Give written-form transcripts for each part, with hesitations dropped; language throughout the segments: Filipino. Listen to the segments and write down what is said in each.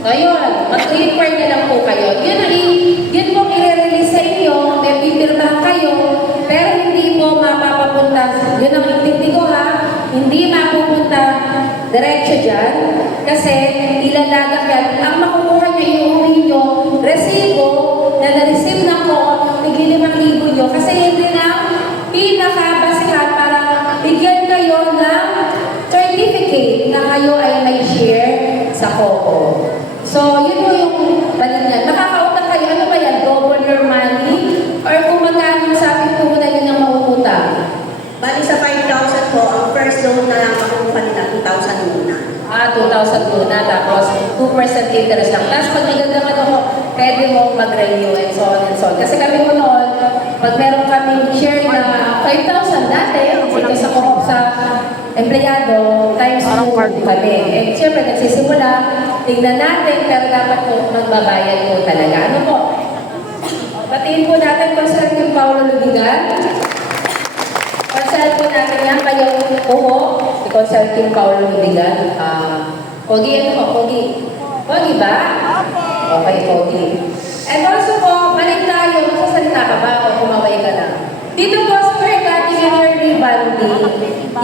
So yun, mag-refer na lang po kayo. Yun po i-release sa inyo, may pipirmahan kayo, pero hindi po mapapapunta. Yun ang intindi ko ha, hindi mapupunta diretso dyan, kasi ilalagak yan. Ang makukuha nyo, iuwi nyo, resibo na na-receive ng co-op yung tigil 5,000 nyo, kasi hindi na pinakabasihan para bigyan kayo ng certificate na kayo ay may share sa co-op. So, yun po yung balik niyan. Nakakautang kayo, ano ba yan? Double your money? Or kung magkano sabi po na yun ang mauutang? Bali sa 5,000 po, ang first loan na lang makukuha nila 2,000 muna. 2,000 muna, tapos 2% interest lang. Tapos pag nagandang ano ko, pwede mo mag-renew and so on and so on. Kasi kami po noon, pag meron kaming share na 5,000 dati, ito sa co-op sa empleyado, times 2 kami. Eh, siyempre, nagsisimula, tignan natin, pero dapat po magbabayad po talaga. Ano po? Batiin po natin kung saan yung Paulo Lubigan. Consult po natin yan, kayo po, i-consult yung Paulo Lubigan. Pogi, ano po? Pogi. Pogi ba? Okay, Pogi. And also po, balik tayo, magsasalita ka ba o kumaway ka na? Dito po sa regarding energy banding,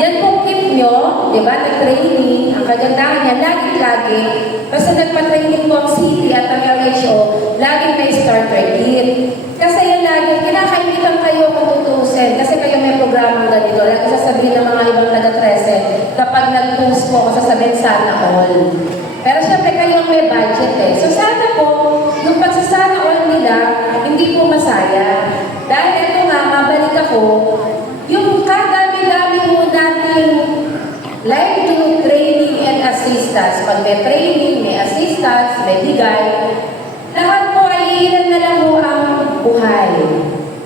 yan pong keep nyo, di ba, nag-training, ang kagandahan niya, lagi-lagi, basta nagpa-training po ang city at ang LHO, laging may starter kit. Kasi yan lagi, kinakaimitan kayo kung tutusin, kasi kayo may programang ganito, lagi sasabihin ng mga ibang taga-13, kapag nag-post po, sasabihin sana all. Pero syempre kayo may budget eh. So sana po, yung pagsasana all nila, hindi po masaya. Dahil ito nga, mabalik ako, yung kadami-dami mo nating livelihood training and assistance. Pag may training, may assistance, may bigay, lahat po ay ilan na lang po ang buhay.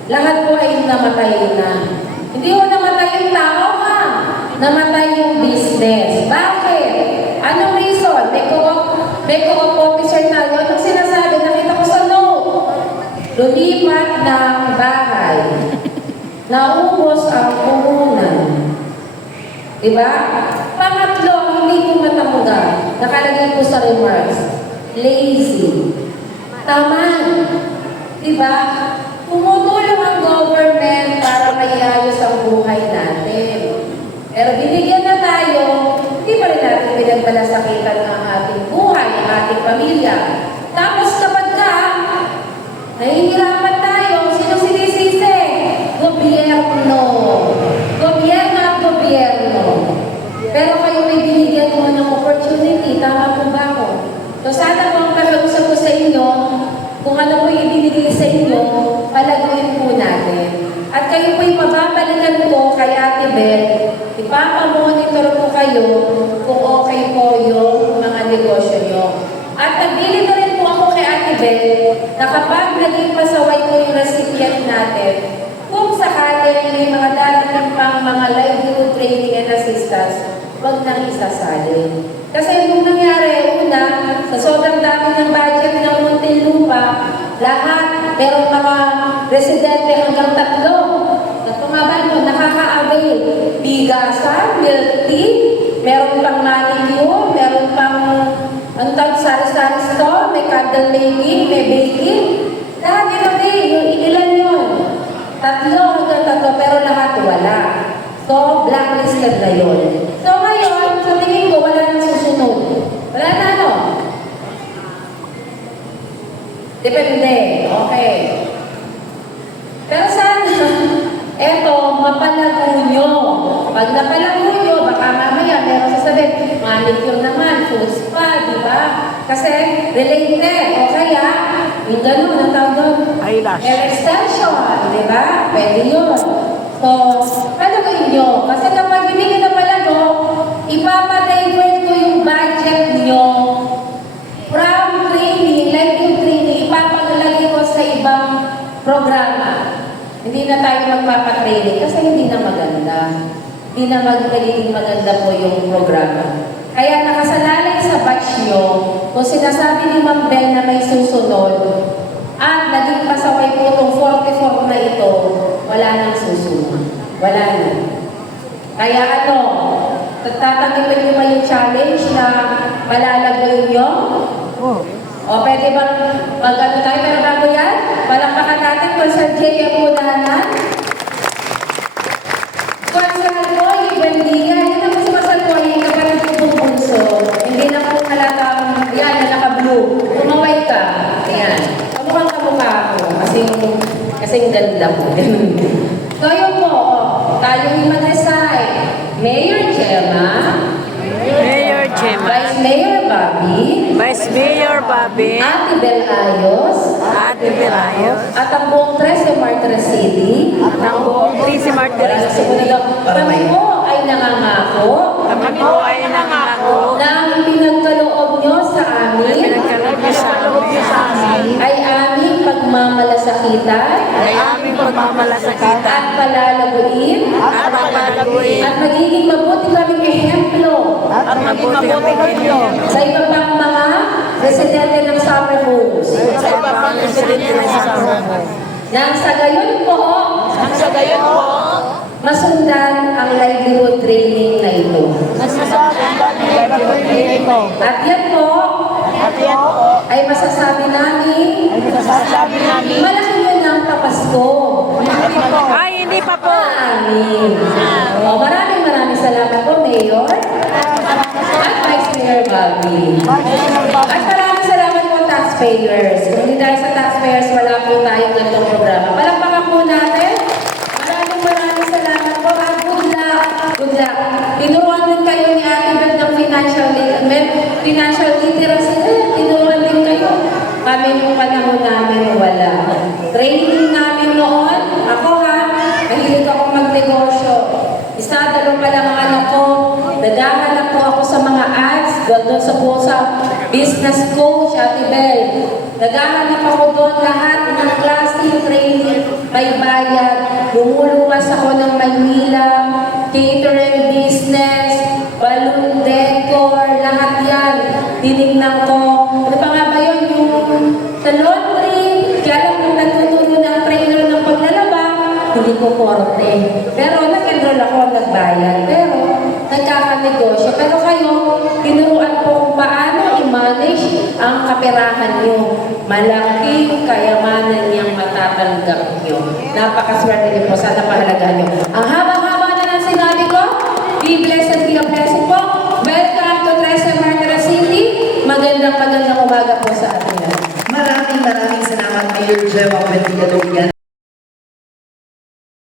Lahat po ay namatay na. Hindi po namatay yung tao ha, namatay yung business. Bakit? Anong reason? May co-op officer na yun. Ang sinasabi, nakita ko sa note, lumipat ng bahay. Naubos ang puhunan. Diba? Pangatlo, hindi ko matanggap. Nakalagay po sa remarks. Lazy. Taman. Diba? Tumutulong ang government para maiayos ang buhay natin. Pero binigyan na tayo, hindi pa rin natin pinagpalasakitan ng ating buhay, ang ating pamilya. Tapos kapag ka, nahihirapan tayo, sino sinisisi? Gobyerno. Gobyerno at gobyerno. Pero kayo may binigyan mo ng opportunity, tama po ba ako? So sana po ang pakiusap ko sa inyo, kung ano po ibinigay sa inyo, palaguin po natin. At kayo po'y mababalikan po kay Ate Beth, ipapamonitor po kayo kung okay po yung mga negosyo nyo. At nagbili na rin po ako kay Ate Beth na kapag naging pasaway po yung recipient natin, kung sakali may mga darating pang mga livelihood training and assistance, huwag nang isasali. Kasi nung nangyari, una, sa sobrang dami ng budget ng Muntinlupa, lahat, merong mga residente hanggang 3. Natumaban mo, nakaka-avail. Bigasan, milk tea, meron pang manicure, meron pang sari-sari store, may candle making, may baking. Lahat yung ilan yun? 3 hanggang 3, pero lahat wala. So, blacklisted na yun. So, ngayon, sa tingin ko, wala nang susunod. Wala na ano? Depende. Okay. Pero sana, eto, mapalago nyo. Pag napalago nyo, baka mamaya meron sasabihin, manicure naman, food spa, di ba? Kasi related. O kaya, yung gano'n, ang tawag doon? Eyelash. Hair extension, di ba? Pwede yun. So, palagoin nyo. Kasi kapag hindi nyo na palago, ipapa-divert ko yung budget nyo from training, like yung training, ipapagalagay ko sa ibang programa. Hindi na tayo magpapatraining kasi hindi na maganda. Hindi na magiging maganda po yung programa. Kaya nakasalalay sa batch nyo, kung sinasabi ni Ma'am Bel na may susunod, at naging pasaway po itong 44 na ito, wala nang susunod. Wala na. Kaya ano, Tatanggapin niyo ba yung challenge na malalagoyin niyo? O pwede bang mag-ano tayo? Pero bago yan, palakpakan natin kung sa J.A. Punanan. Consalpoy, Buendia. Yan ang si Consalpoy, kapatid ko pong bunso. Hindi na po halatang, yan, na naka-blue. Tumaway ka. Ayan. Kamukhang kamukha ako. Kasing ganda po. So yun po, tayo yung mag-decide. Mayor Gemma. Mayor Gemma. Vice Mayor Bobby. Vice Mayor Bobby. Ate Bel Ayos. Ate Belayos. At ang buong 13 Martires City. Ang buong Tracy Martires. Kami po ay nangangako Kami po ay nangako na ang pinagkaloob nyo sa amin pinagkaloob niyo sa amin ay aming pagmamalasakitan ay aming pagmamalasakitan at palalaguin at papalaguin at magiging mabuti kaming ehemplo at mabuti ang tingin sa iba pang mga residente ng summer homes. sa ibang residente ng Summer. Nang sa gayon po, Sa gayon po, masundan ang livelihood training na ito. At yan po, ay masasabi namin, malaki yun ang papasko. ay hindi pa po. Amin. O, maraming salamat po, Mayor. At Vice Mayor Bobby. At maraming salamat po, taxpayers. Kung hindi dahil sa taxpayers, wala po tayong ganitong programa. Palakpakan po natin. Maraming salamat po. At good luck. Good luck. Tinuruan din kayo ni Ate Beth ng financial literacy. Tinuruan din kayo. Kami nung panahon namin wala. Training namin noon, ako mahilig akong magnegosyo. Isa, dalawa pa lang ang anak ko. Naghahanap po ako sa mga ads, doon sa business coach, Ate Bel. Naghahanap ako doon lahat ng klaseng training, may bayad. Lumuluwas ako ng Maynila, catering business, balloon decor, lahat yan. Tinignan ko. Ano pa nga ba yun? Yung sa laundry, kaya lang kung nagtuturo ng trainer ng paglalaba, hindi ko korte. Pero nag-enroll ako, nagbayad. Pero nagkakanegosyo. Pero kayo, tinuruan po kung paano i-manage ang kaperahan nyo. Malaking kayamanan niyang matatanggap nyo. Napakaswerte niyo po. Sana pahalagahan nyo. Ang haba-haba na ng sinabi ko, be blessed and be a blessing po. Welcome to 13 Martires City. Magandang umaga po sa atin. Maraming salamat, Mayor Gemma Buendia.